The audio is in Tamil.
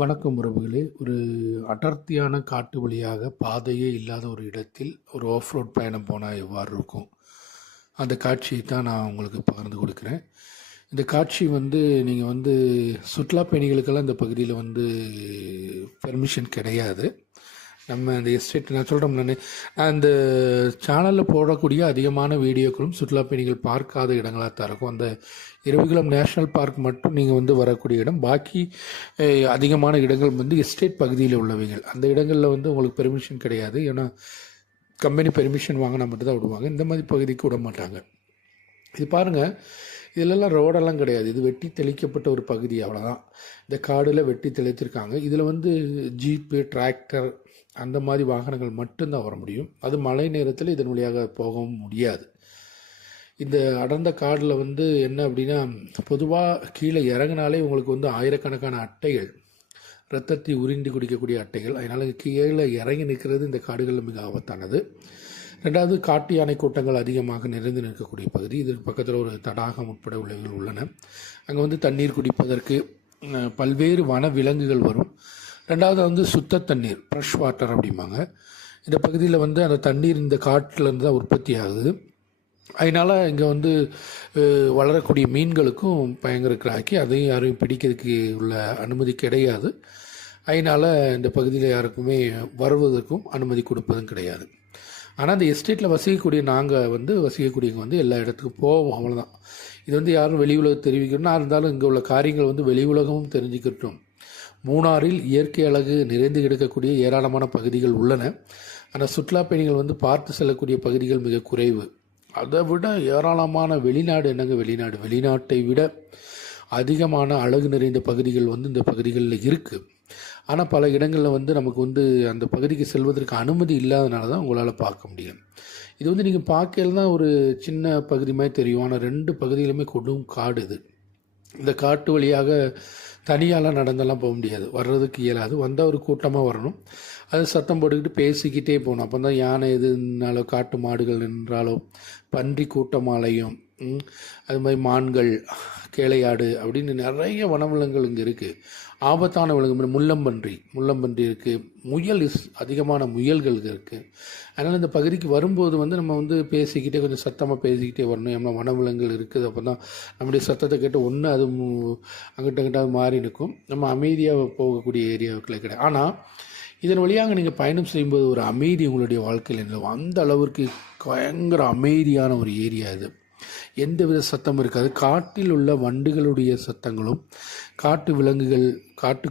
வணக்கம் உறவுகளே. ஒரு அடர்த்தியான காட்டு வழியாக பாதையே இல்லாத ஒரு இடத்தில் ஒரு ஆஃப் ரோட் பயணம் போனால் எவ்வாறு இருக்கும், அந்த காட்சியை தான் நான் உங்களுக்கு பகிர்ந்து கொடுக்குறேன். இந்த காட்சி நீங்கள் சுற்றுலா பயணிகளுக்கெல்லாம் இந்த பகுதியில் பெர்மிஷன் கிடையாது. நம்ம இந்த எஸ்டேட் நான் சொல்கிறோம், நான் இந்த சேனலில் போடக்கூடிய அதிகமான வீடியோக்களும் சுற்றுலா பயணிகள் பார்க்காத இடங்களாக தான் இருக்கும். அந்த இரவிகுளம் நேஷ்னல் பார்க் மட்டும் நீங்கள் வரக்கூடிய இடம். பாக்கி அதிகமான இடங்கள் எஸ்டேட் பகுதியில் உள்ளவைகள். அந்த இடங்களில் உங்களுக்கு பெர்மிஷன் கிடையாது. ஏன்னா கம்பெனி பெர்மிஷன் வாங்கினா மட்டும்தான் விடுவாங்க. இந்த மாதிரி பகுதிக்கு விட மாட்டாங்க. இது பாருங்கள், இதிலெல்லாம் ரோடெல்லாம் கிடையாது. இது வெட்டி தெளிக்கப்பட்ட ஒரு பகுதி, அவ்வளோதான். இந்த காடில் வெட்டி தெளித்திருக்காங்க. இதில் ஜீப்பு, டிராக்டர் அந்த மாதிரி வாகனங்கள் மட்டும்தான் வர முடியும். அது மழை நேரத்தில் இதன் வழியாக போகவும் முடியாது. இந்த அடர்ந்த காடில் என்ன அப்படின்னா, பொதுவாக கீழே இறங்கினாலே உங்களுக்கு ஆயிரக்கணக்கான அட்டைகள், இரத்தத்தை உறிஞ்சி குடிக்கக்கூடிய அட்டைகள். அதனால் கீழே இறங்கி நிற்கிறது இந்த காடுகளில் மிக ஆபத்தானது. ரெண்டாவது, காட்டு யானை கூட்டங்கள் அதிகமாக நிறைந்து நிற்கக்கூடிய பகுதி. இதற்கு பக்கத்தில் ஒரு தடாகம் உட்பட உள்ளவைகள் உள்ளன. அங்கே தண்ணீர் குடிப்பதற்கு பல்வேறு வன விலங்குகள் வரும். ரெண்டாவது சுத்த தண்ணீர், ஃப்ரெஷ் வாட்டர் அப்படிம்பாங்க. இந்த பகுதியில் அந்த தண்ணீர் இந்த காட்டிலேருந்து தான் உற்பத்தி ஆகுது. அதனால் இங்கே வளரக்கூடிய மீன்களுக்கும் பயங்கர கிராக்கி, அதையும் யாரையும் பிடிக்கிறதுக்கு உள்ள அனுமதி கிடையாது. அதனால் இந்த பகுதியில் யாருக்குமே வருவதற்கும் அனுமதி கொடுப்பதும் கிடையாது. ஆனால் அந்த எஸ்டேட்டில் வசிக்கக்கூடிய நாங்கள் வசிக்கக்கூடியவங்க எல்லா இடத்துக்கும் போவோம், அவ்வளோதான். இது யாரும் வெளி உலகம் தெரிவிக்கணும்னா இருந்தாலும் இங்கே உள்ள காரியங்கள் வெளி உலகமும் தெரிஞ்சுக்கிட்டோம். மூணாறில் இயற்கை அழகு நிறைந்து கிடக்கக்கூடிய ஏராளமான பகுதிகள் உள்ளன. ஆனால் சுற்றுலா பயணிகள் பார்த்து செல்லக்கூடிய பகுதிகள் மிக குறைவு. அதை விட ஏராளமான வெளிநாடு வெளிநாட்டை விட அதிகமான அழகு நிறைந்த பகுதிகள் இந்த பகுதிகளில் இருக்குது. ஆனால் பல இடங்களில் நமக்கு அந்த பகுதிக்கு செல்வதற்கு அனுமதி இல்லாதனால தான் உங்களால் பார்க்க முடியும். இது நீங்கள் பார்க்கல தான் ஒரு சின்ன பகுதி மாதிரி தெரியும். ஆனால் 2 பகுதியிலுமே கொடும் காடு. இந்த காட்டு வழியாக தனியாலாம் நடந்தெல்லாம் போக முடியாது, வர்றதுக்கு இயலாது. வந்தால் ஒரு கூட்டமாக வரணும். அது சத்தம் போட்டுக்கிட்டு பேசிக்கிட்டே போகணும். அப்போ தான் யானை எதுனாலோ, காட்டு மாடுகள் நின்றாலோ, பன்றி கூட்டமாலையும், அது மாதிரி மான்கள், கேளையாடு அப்படின்னு நிறைய வனவிலங்குகள் இங்கே இருக்குது. ஆபத்தான விலங்கு முள்ளம்பன்றி இருக்குது. முயல் அதிகமான முயல்கள் இருக்குது. அதனால் இந்த பகுதிக்கு வரும்போது நம்ம பேசிக்கிட்டே கொஞ்சம் சத்தமாக பேசிக்கிட்டே வரணும். ஏன்னா வனவிலங்குகள் இருக்குது. அப்போ தான் நம்முடைய சத்தத்தை கேட்டு ஒன்று அது அங்கிட்ட மாறி நிற்கும். நம்ம அமைதியாக போகக்கூடிய ஏரியாவுக்குள்ளே கிடையாது. ஆனால் இதன் வழியாக நீங்கள் பயணம் செய்யும்போது ஒரு அமைதி உங்களுடைய வாழ்க்கையில் இல்லை. அந்த அளவிற்கு பயங்கர அமைதியான ஒரு ஏரியா இது. எந்தவித சத்தம் இருக்காது. காட்டில் உள்ள வண்டுகளுடைய சத்தங்களும், காட்டு விலங்குகள், காட்டு